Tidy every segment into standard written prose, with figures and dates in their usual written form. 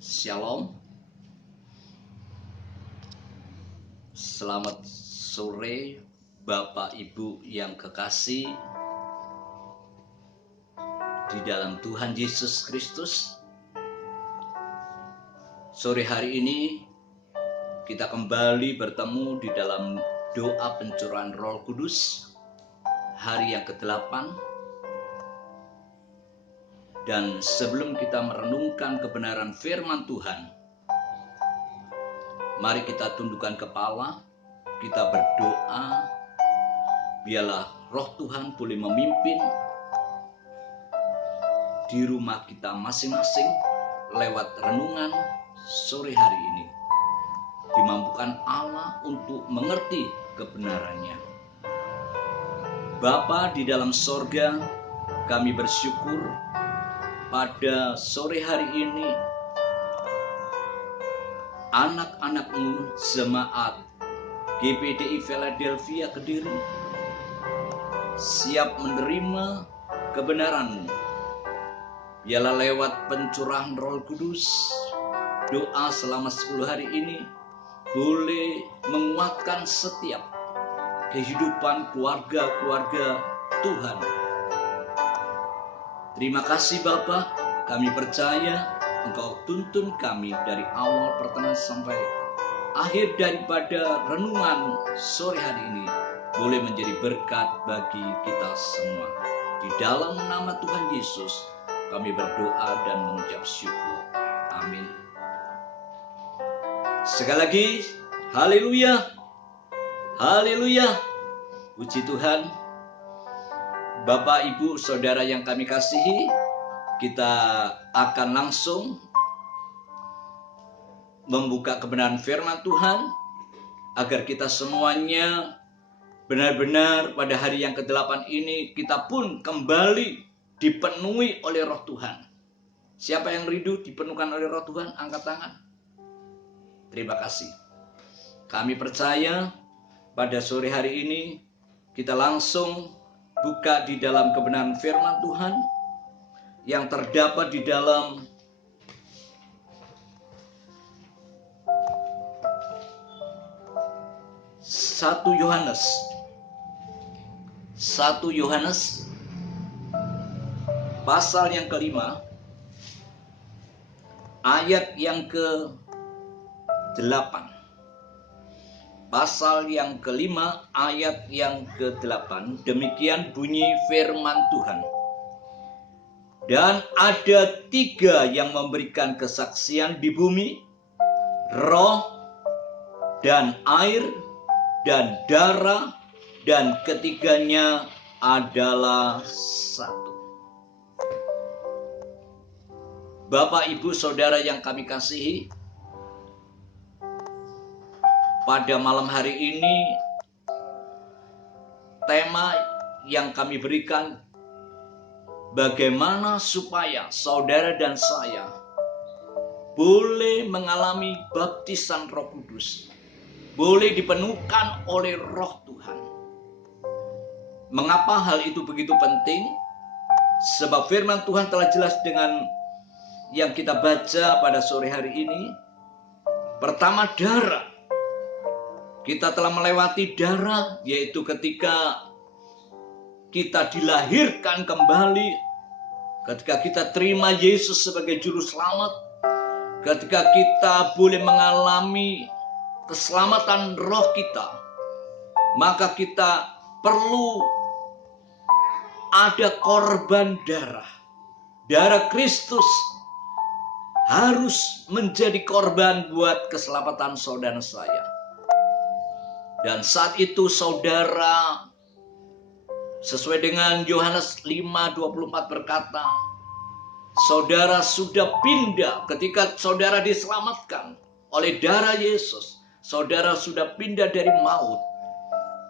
Shalom, selamat sore Bapak Ibu yang kekasih di dalam Tuhan Yesus Kristus. Sore hari ini kita kembali bertemu di dalam doa pencurahan Roh Kudus hari yang ke-8. Dan sebelum kita merenungkan kebenaran firman Tuhan, mari kita tundukkan kepala, kita berdoa, biarlah Roh Tuhan boleh memimpin di rumah kita masing-masing lewat renungan sore hari ini. Dimampukan Allah untuk mengerti kebenarannya. Bapa di dalam sorga, kami bersyukur pada sore hari ini anak-anak-Mu jemaat GPDI Philadelphia Kediri siap menerima kebenaran-Mu. Biarlah lewat pencurahan Roh Kudus, doa selama 10 hari ini boleh menguatkan setiap kehidupan keluarga-keluarga Tuhan. Terima kasih Bapa, kami percaya Engkau tuntun kami dari awal pertengahan sampai akhir daripada renungan sore hari ini boleh menjadi berkat bagi kita semua. Di dalam nama Tuhan Yesus kami berdoa dan mengucap syukur. Amin. Sekali lagi, haleluya, haleluya, puji Tuhan. Bapak, Ibu, Saudara yang kami kasihi, kita akan langsung membuka kebenaran firman Tuhan agar kita semuanya benar-benar pada hari yang ke-8 ini kita pun kembali dipenuhi oleh Roh Tuhan. Siapa yang rindu dipenuhkan oleh Roh Tuhan? Angkat tangan. Terima kasih. Kami percaya pada sore hari ini kita langsung buka di dalam kebenaran firman Tuhan yang terdapat di dalam Satu Yohanes pasal yang ke-5 ayat yang ke-8. Pasal yang ke-5 ayat yang ke-8, demikian bunyi firman Tuhan. Dan ada 3 yang memberikan kesaksian di bumi, roh dan air dan darah, dan ketiganya adalah satu. Bapak, Ibu, Saudara yang kami kasihi, pada malam hari ini tema yang kami berikan, bagaimana supaya saudara dan saya boleh mengalami baptisan Roh Kudus, boleh dipenuhkan oleh Roh Tuhan. Mengapa hal itu begitu penting? Sebab firman Tuhan telah jelas dengan yang kita baca pada sore hari ini. Pertama, darah. Kita telah melewati darah, yaitu ketika kita dilahirkan kembali, ketika kita terima Yesus sebagai juru selamat, ketika kita boleh mengalami keselamatan roh kita, maka kita perlu ada korban darah. Darah Kristus harus menjadi korban buat keselamatan saudara saya. Dan saat itu saudara, sesuai dengan Yohanes 5:24 berkata, saudara sudah pindah ketika saudara diselamatkan oleh darah Yesus. Saudara sudah pindah dari maut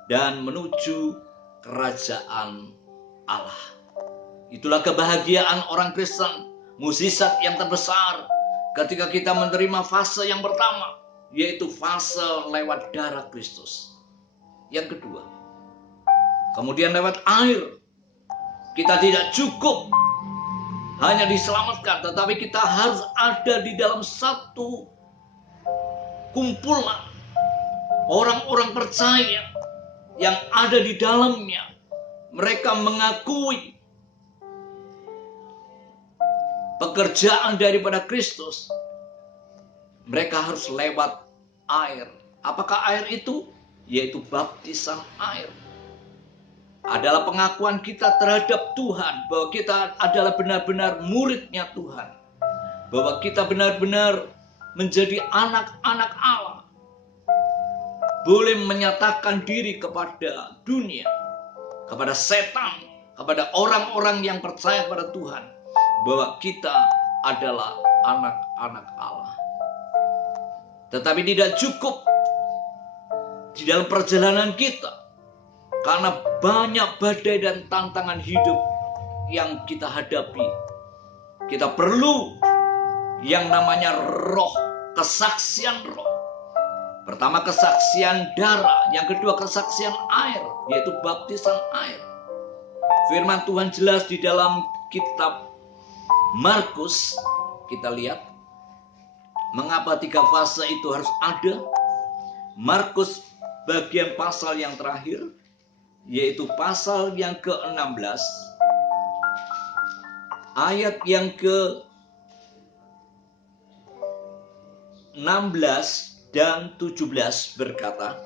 dan menuju kerajaan Allah. Itulah kebahagiaan orang Kristen, mukjizat yang terbesar ketika kita menerima fase yang pertama, yaitu fase lewat darah Kristus. Yang kedua, kemudian lewat air. Kita tidak cukup hanya diselamatkan, tetapi kita harus ada di dalam satu kumpulan orang-orang percaya yang ada di dalamnya. Mereka mengakui pekerjaan daripada Kristus. Mereka harus lewat air. Apakah air itu? Yaitu baptisan air. Adalah pengakuan kita terhadap Tuhan, bahwa kita adalah benar-benar muridnya Tuhan, bahwa kita benar-benar menjadi anak-anak Allah, boleh menyatakan diri kepada dunia, kepada setan, kepada orang-orang yang percaya kepada Tuhan, bahwa kita adalah anak-anak Allah. Tetapi tidak cukup di dalam perjalanan kita, karena banyak badai dan tantangan hidup yang kita hadapi. Kita perlu yang namanya roh, kesaksian roh. Pertama kesaksian darah, yang kedua kesaksian air, yaitu baptisan air. Firman Tuhan jelas di dalam kitab Markus, kita lihat mengapa 3 fase itu harus ada. Markus bagian pasal yang terakhir, yaitu pasal yang ke-16, ayat yang ke-16 dan 17 berkata,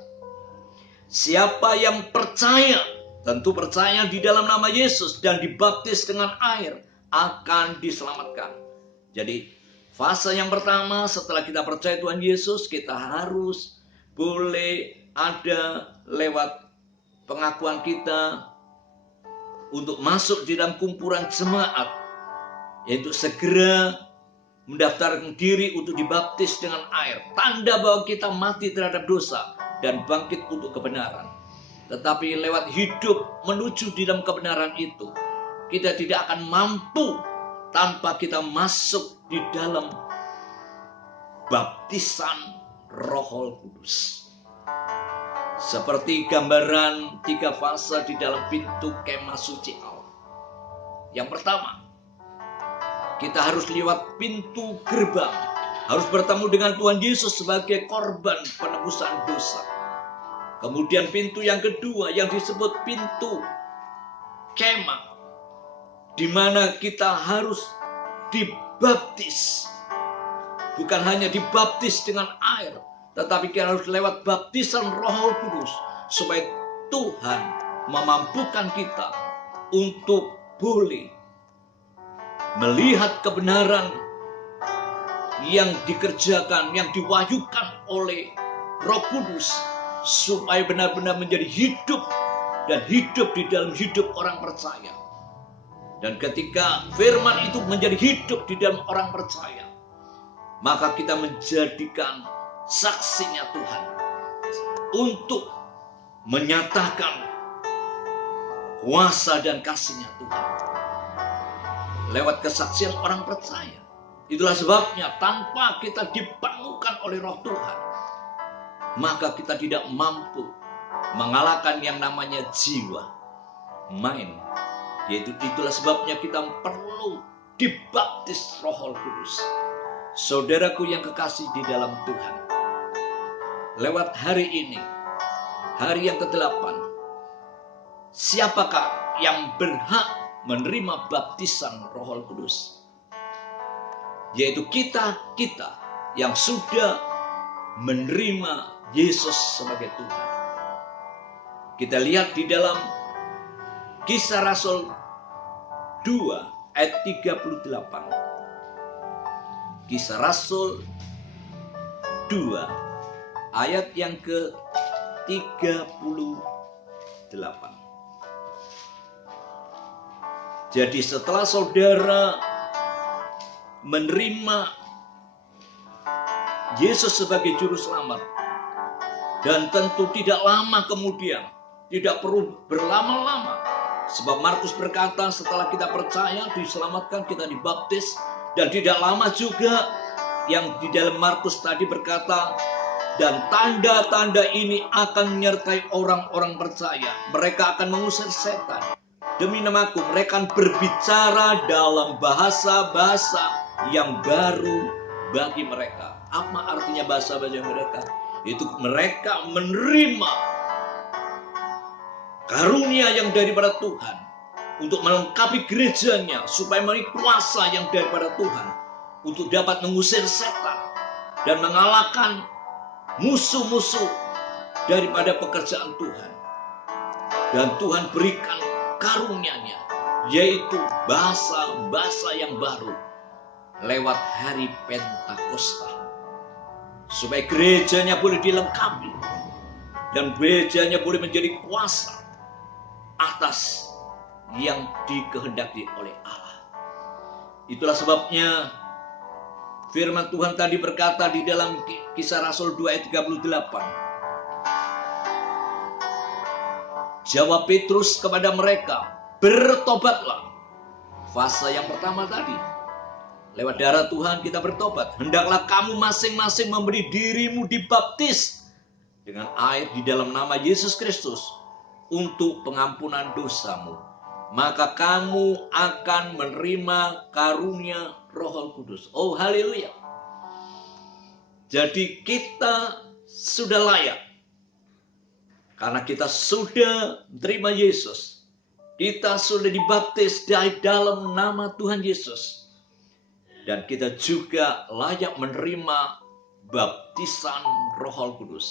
siapa yang percaya, tentu percaya di dalam nama Yesus dan dibaptis dengan air, akan diselamatkan. Jadi fase yang pertama, setelah kita percaya Tuhan Yesus, kita harus boleh ada lewat pengakuan kita untuk masuk di dalam kumpulan jemaat, yaitu segera mendaftarkan diri untuk dibaptis dengan air, tanda bahwa kita mati terhadap dosa dan bangkit untuk kebenaran. Tetapi lewat hidup menuju di dalam kebenaran itu, kita tidak akan mampu tanpa kita masuk di dalam baptisan Roh Kudus. Seperti gambaran 3 fase di dalam pintu kemah suci Allah. Yang pertama, kita harus lewat pintu gerbang, harus bertemu dengan Tuhan Yesus sebagai korban penebusan dosa. Kemudian pintu yang kedua yang disebut pintu kemah, di mana kita harus dibaptis. Bukan hanya dibaptis dengan air, tetapi kita harus lewat baptisan Roh Kudus, supaya Tuhan memampukan kita untuk boleh melihat kebenaran yang dikerjakan, yang diwahyukan oleh Roh Kudus, supaya benar-benar menjadi hidup dan hidup di dalam hidup orang percaya. Dan ketika firman itu menjadi hidup di dalam orang percaya, maka kita menjadikan saksinya Tuhan untuk menyatakan kuasa dan kasih-Nya Tuhan lewat kesaksian orang percaya. Itulah sebabnya tanpa kita dipenuhkan oleh Roh Tuhan, maka kita tidak mampu mengalahkan yang namanya jiwa main. Yaitu itulah sebabnya kita perlu dibaptis Roh Kudus. Saudaraku yang kekasih di dalam Tuhan, lewat hari ini, hari yang ke-8, siapakah yang berhak menerima baptisan Roh Kudus? Yaitu kita yang sudah menerima Yesus sebagai Tuhan. Kita lihat di dalam Kisah Rasul 2 ayat 38. Kisah Rasul 2 ayat yang ke-38. Jadi setelah saudara menerima Yesus sebagai juru selamat, dan tentu tidak lama kemudian, tidak perlu berlama-lama, sebab Markus berkata setelah kita percaya, diselamatkan, kita dibaptis, dan tidak lama juga yang di dalam Markus tadi berkata, dan tanda-tanda ini akan menyertai orang-orang percaya. Mereka akan mengusir setan, demi namaku, mereka akan berbicara dalam bahasa-bahasa yang baru bagi mereka. Apa artinya bahasa-bahasa mereka? Itu mereka menerima karunia yang daripada Tuhan untuk melengkapi gerejanya, supaya memiliki kuasa yang daripada Tuhan untuk dapat mengusir setan dan mengalahkan musuh-musuh daripada pekerjaan Tuhan. Dan Tuhan berikan karunia-Nya, yaitu bahasa-bahasa yang baru lewat hari Pentakosta, supaya gerejanya boleh dilengkapi dan gerejanya boleh menjadi kuasa atas yang dikehendaki oleh Allah. Itulah sebabnya firman Tuhan tadi berkata di dalam Kisah Rasul 2 ayat 38. Jawab Petrus kepada mereka, bertobatlah. Fase yang pertama tadi, lewat darah Tuhan kita bertobat. Hendaklah kamu masing-masing memberi dirimu dibaptis dengan air di dalam nama Yesus Kristus untuk pengampunan dosamu. Maka kamu akan menerima karunia Roh Kudus. Oh, haleluya. Jadi kita sudah layak. Karena kita sudah menerima Yesus. Kita sudah dibaptis dari dalam nama Tuhan Yesus. Dan kita juga layak menerima baptisan Roh Kudus,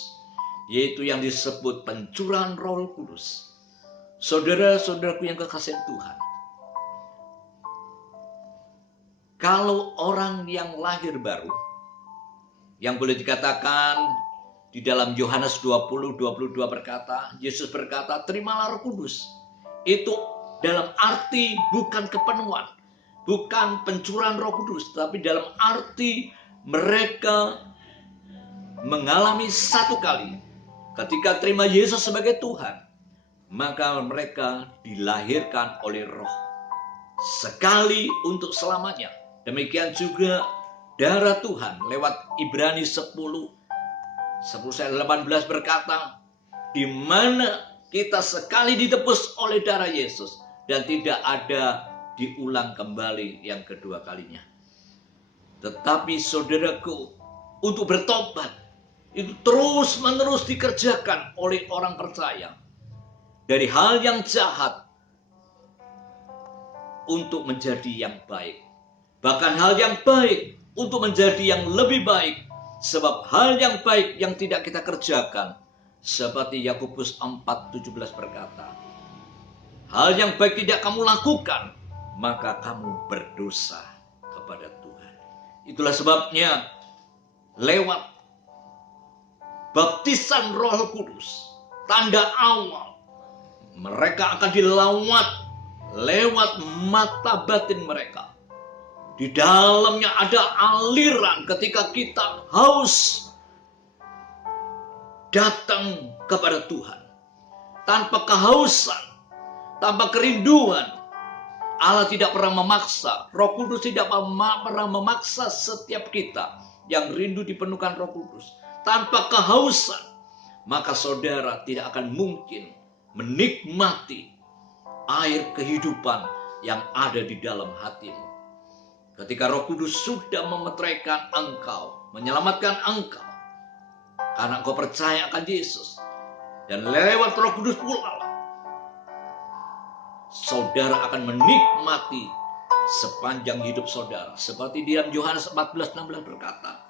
yaitu yang disebut pencurahan Roh Kudus. Saudara-saudaraku yang kekasihan Tuhan, kalau orang yang lahir baru, yang boleh dikatakan di dalam Yohanes 20:22 berkata, Yesus berkata, terimalah Roh Kudus. Itu dalam arti bukan kepenuhan, bukan pencurahan Roh Kudus, tapi dalam arti mereka mengalami satu kali ketika terima Yesus sebagai Tuhan, maka mereka dilahirkan oleh Roh sekali untuk selamanya. Demikian juga darah Tuhan lewat Ibrani 10:18 berkata, di mana kita sekali ditebus oleh darah Yesus dan tidak ada diulang kembali yang kedua kalinya. Tetapi saudaraku, untuk bertobat itu terus-menerus dikerjakan oleh orang percaya, dari hal yang jahat untuk menjadi yang baik, bahkan hal yang baik untuk menjadi yang lebih baik. Sebab hal yang baik yang tidak kita kerjakan, seperti Yakobus 4:17 berkata, hal yang baik tidak kamu lakukan, maka kamu berdosa kepada Tuhan. Itulah sebabnya lewat baptisan Roh Kudus, tanda awal, mereka akan dilawat lewat mata batin mereka. Di dalamnya ada aliran ketika kita haus datang kepada Tuhan. Tanpa kehausan, tanpa kerinduan, Allah tidak pernah memaksa. Roh Kudus tidak pernah memaksa setiap kita yang rindu dipenuhkan Roh Kudus. Tanpa kehausan, maka saudara tidak akan mungkin menikmati air kehidupan yang ada di dalam hatimu. Ketika Roh Kudus sudah memeteraikan engkau, menyelamatkan engkau, karena engkau percaya akan Yesus, dan lewat Roh Kudus pula saudara akan menikmati sepanjang hidup saudara. Seperti di dalam Yohanes 14:16 berkata,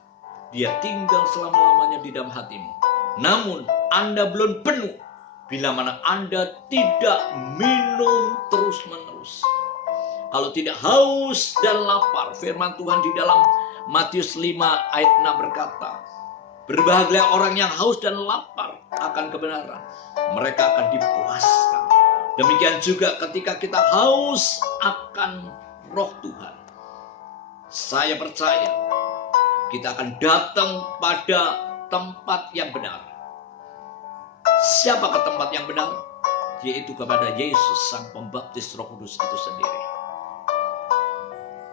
dia tinggal selama-lamanya di dalam hatimu. Namun Anda belum penuh bila mana Anda tidak minum terus-menerus. Kalau tidak haus dan lapar, firman Tuhan di dalam Matius 5 ayat 6 berkata, berbahagialah orang yang haus dan lapar akan kebenaran, mereka akan dipuaskan. Demikian juga ketika kita haus akan Roh Tuhan, saya percaya kita akan datang pada tempat yang benar. Siapakah tempat yang benar? Yaitu kepada Yesus, Sang Pembaptis Roh Kudus itu sendiri.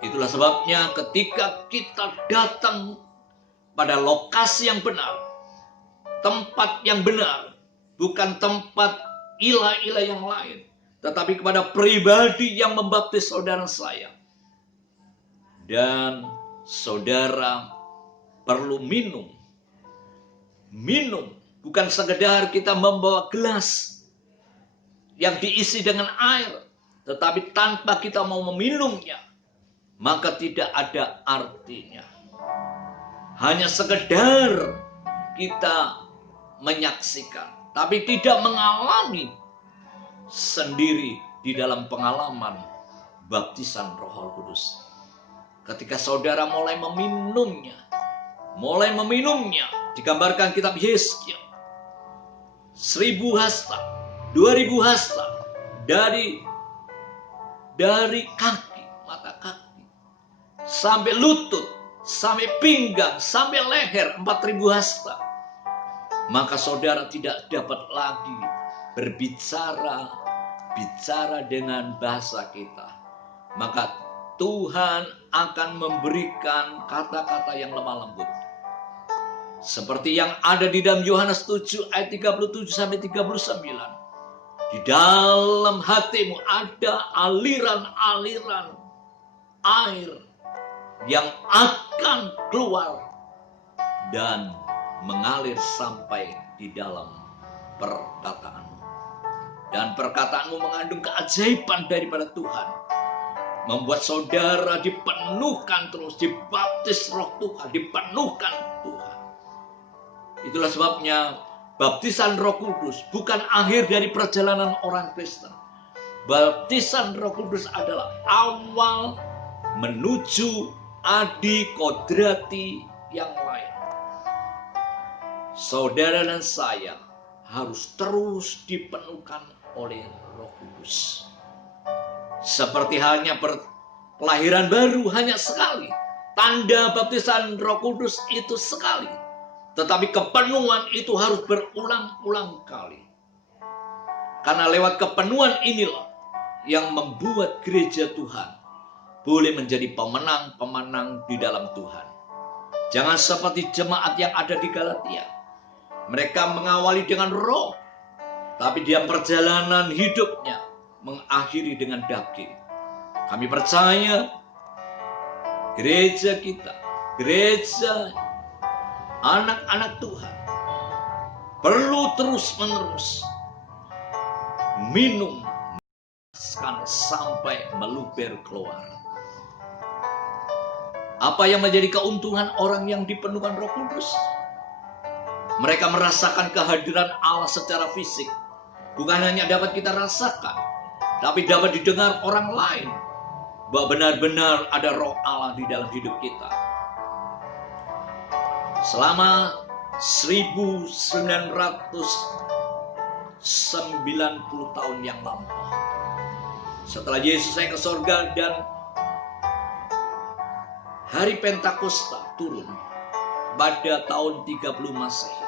Itulah sebabnya ketika kita datang pada lokasi yang benar, tempat yang benar, bukan tempat ilah-ilah yang lain, tetapi kepada pribadi yang membaptis saudara saya. Dan saudara perlu minum. Minum, bukan sekedar kita membawa gelas yang diisi dengan air, tetapi tanpa kita mau meminumnya, maka tidak ada artinya. Hanya sekedar kita menyaksikan, tapi tidak mengalami sendiri di dalam pengalaman baptisan Roh Kudus. Ketika saudara mulai meminumnya, digambarkan kitab Yesaya, 1000 hasta, 2000 hasta dari kaki, mata kaki, sampai lutut, sampai pinggang, sampai leher, 4000 hasta. Maka saudara tidak dapat lagi berbicara dengan bahasa kita. Maka Tuhan akan memberikan kata-kata yang lemah lembut. Seperti yang ada di dalam Yohanes 7 ayat 37 sampai 39. Di dalam hatimu ada aliran-aliran air yang akan keluar dan mengalir sampai di dalam perkataanmu. Dan perkataanmu mengandung keajaiban daripada Tuhan. Membuat saudara dipenuhkan terus, dibaptis Roh Tuhan, dipenuhkan Tuhan. Itulah sebabnya baptisan Roh Kudus bukan akhir dari perjalanan orang Kristen. Baptisan Roh Kudus adalah awal menuju adi kodrati yang lain. Saudara dan saya harus terus dipenuhkan oleh Roh Kudus. Seperti halnya kelahiran baru hanya sekali. Tanda baptisan Roh Kudus itu sekali. Tetapi kepenuhan itu harus berulang-ulang kali. Karena lewat kepenuhan inilah yang membuat gereja Tuhan boleh menjadi pemenang-pemenang di dalam Tuhan. Jangan seperti jemaat yang ada di Galatia. Mereka mengawali dengan roh, tapi dia perjalanan hidupnya mengakhiri dengan daging. Kami percaya gereja kita, gereja anak-anak Tuhan, perlu terus-menerus minum sampai meluber keluar. Apa yang menjadi keuntungan orang yang dipenuhkan Roh Kudus? Mereka merasakan kehadiran Allah secara fisik. Bukan hanya dapat kita rasakan, tapi dapat didengar orang lain bahwa benar-benar ada Roh Allah di dalam hidup kita. Selama 1990 tahun yang lampau, setelah Yesus naik ke surga dan hari Pentakosta turun pada tahun 30 Masehi,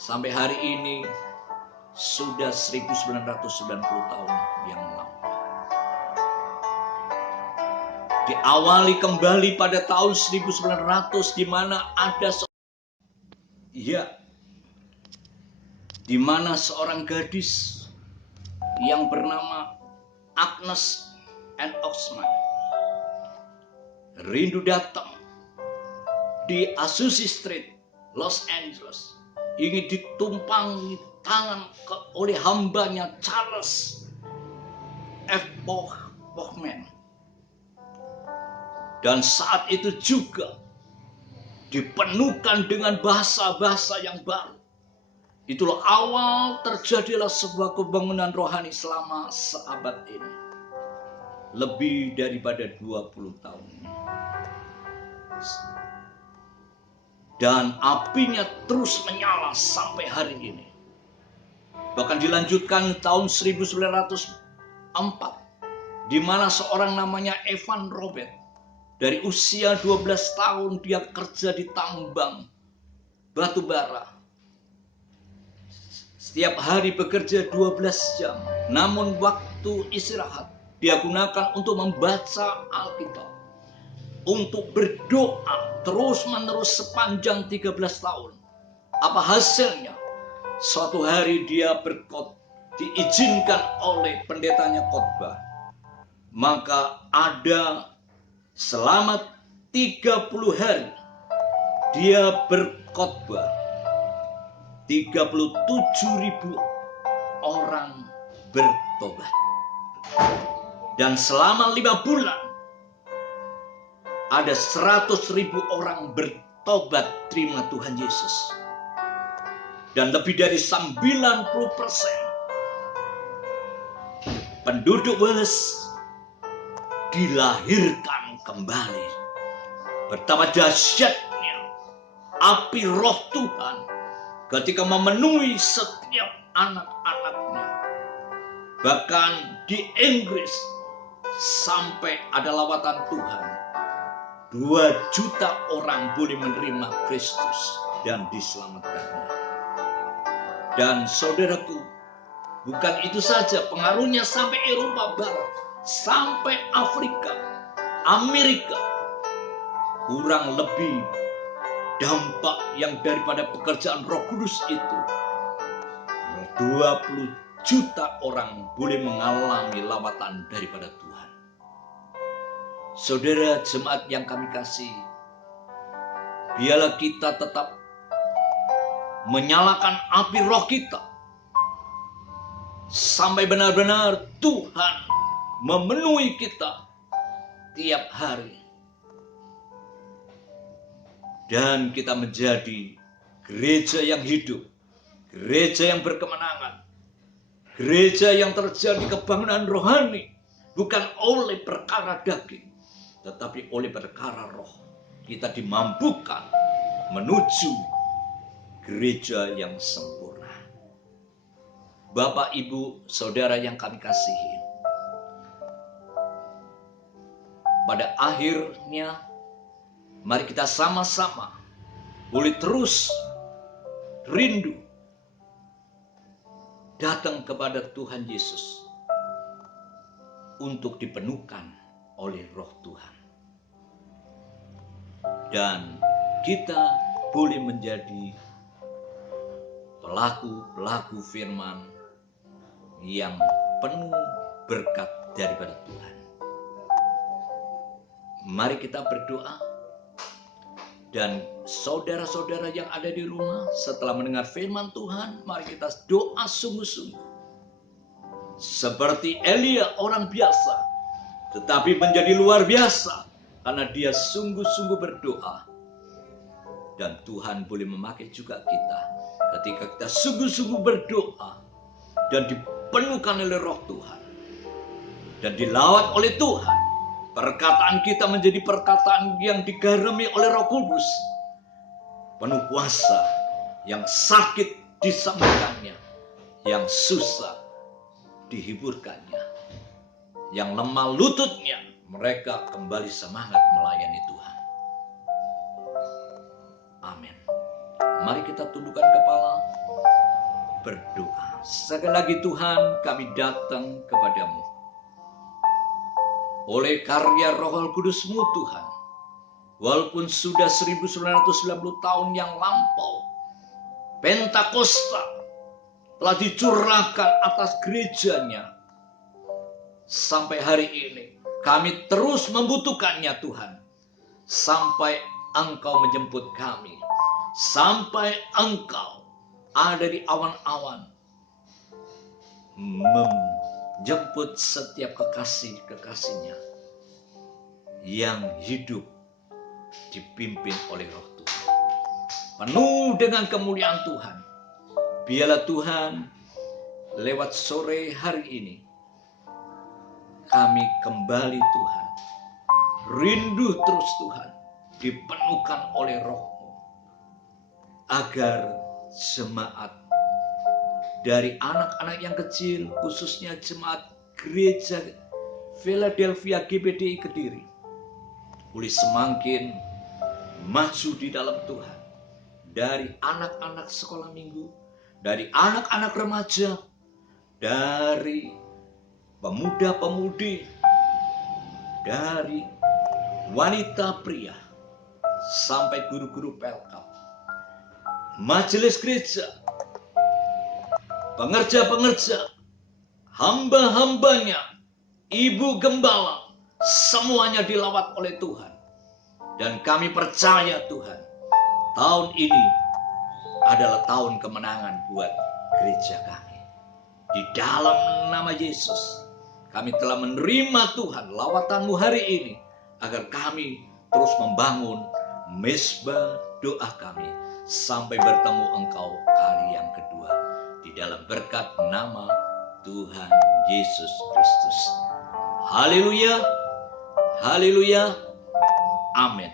sampai hari ini sudah 1990 tahun yang lampau. Diawali kembali pada tahun 1900 di mana ada di mana seorang gadis yang bernama Agnes Ann Oxman rindu datang di Azusa Street, Los Angeles, ingin ditumpangi tangan oleh hambanya Charles F. Bachman. Dan saat itu juga dipenuhkan dengan bahasa-bahasa yang baru. Itulah awal terjadilah sebuah kebangunan rohani selama seabad ini. Lebih daripada 20 tahun. Dan apinya terus menyala sampai hari ini. Bahkan dilanjutkan tahun 1904, di mana seorang namanya Evan Robert, dari usia 12 tahun dia kerja di tambang batu bara. Setiap hari bekerja 12 jam, namun waktu istirahat dia gunakan untuk membaca Alkitab, untuk berdoa terus-menerus sepanjang 13 tahun. Apa hasilnya? Suatu hari dia diizinkan oleh pendetanya khotbah, maka ada selama 30 hari dia berkhotbah, 37.000 orang bertobat. Dan selama 5 bulan ada 100.000 orang bertobat terima Tuhan Yesus. Dan lebih dari 90% penduduk Wales dilahirkan kembali. Betapa dahsyatnya api Roh Tuhan ketika memenuhi setiap anak-anaknya. Bahkan di Inggris sampai ada lawatan Tuhan, 2 juta orang boleh menerima Kristus dan diselamatkannya. Dan saudaraku, bukan itu saja, pengaruhnya sampai Eropa Barat, sampai Afrika, Amerika. Kurang lebih dampak yang daripada pekerjaan Roh Kudus itu, 20 juta orang boleh mengalami lawatan daripada Tuhan. Saudara jemaat yang kami kasih, biarlah kita tetap menyalakan api roh kita sampai benar-benar Tuhan memenuhi kita tiap hari. Dan kita menjadi gereja yang hidup, gereja yang berkemenangan, gereja yang terjadi kebangunan rohani, bukan oleh perkara daging, tetapi oleh perkara roh. Kita dimampukan menuju gereja yang sempurna. Bapak, Ibu, Saudara yang kami kasihi, pada akhirnya mari kita sama-sama boleh terus rindu datang kepada Tuhan Yesus untuk dipenuhkan oleh Roh Tuhan. Dan kita boleh menjadi pelaku-pelaku firman yang penuh berkat daripada Tuhan. Mari kita berdoa. Dan saudara-saudara yang ada di rumah, setelah mendengar firman Tuhan, mari kita doa sungguh-sungguh. Seperti Elia, orang biasa, tetapi menjadi luar biasa karena dia sungguh-sungguh berdoa. Dan Tuhan boleh memakai juga kita ketika kita sungguh-sungguh berdoa dan dipenuhkan oleh Roh Tuhan dan dilawat oleh Tuhan. Perkataan kita menjadi perkataan yang digarami oleh Roh Kudus, penuh kuasa, yang sakit disembuhkannya, yang susah dihiburkannya, yang lemah lututnya mereka kembali semangat melayani Tuhan. Amin. Mari kita tundukkan kepala, berdoa. Sekali lagi Tuhan, kami datang kepadamu oleh karya Roh Kudus-Mu Tuhan. Walaupun sudah 1990 tahun yang lampau, Pentakosta telah dicurahkan atas gerejanya. Sampai hari ini kami terus membutuhkannya Tuhan. Sampai Engkau menjemput kami, sampai Engkau ada di awan-awan menjemput setiap kekasih-kekasihnya yang hidup dipimpin oleh Roh Tuhan, penuh dengan kemuliaan Tuhan. Biarlah Tuhan lewat sore hari ini kami kembali Tuhan, rindu terus Tuhan, dipenuhkan oleh Roh-Mu, agar jemaat dari anak-anak yang kecil, khususnya jemaat gereja Philadelphia GBDI Kediri, boleh semakin maju di dalam Tuhan. Dari anak-anak sekolah minggu, dari anak-anak remaja, dari pemuda-pemudi, dari wanita pria, sampai guru-guru pelkap, majelis gereja, pengerja-pengerja, hamba-hambanya, Ibu Gembala, semuanya dilawat oleh Tuhan. Dan kami percaya Tuhan, tahun ini adalah tahun kemenangan buat gereja kami. Di dalam nama Yesus, kami telah menerima Tuhan lawatan-Mu hari ini, agar kami terus membangun mezbah doa kami, sampai bertemu Engkau kali yang kedua. Di dalam berkat nama Tuhan Yesus Kristus. Haleluya, haleluya, amin.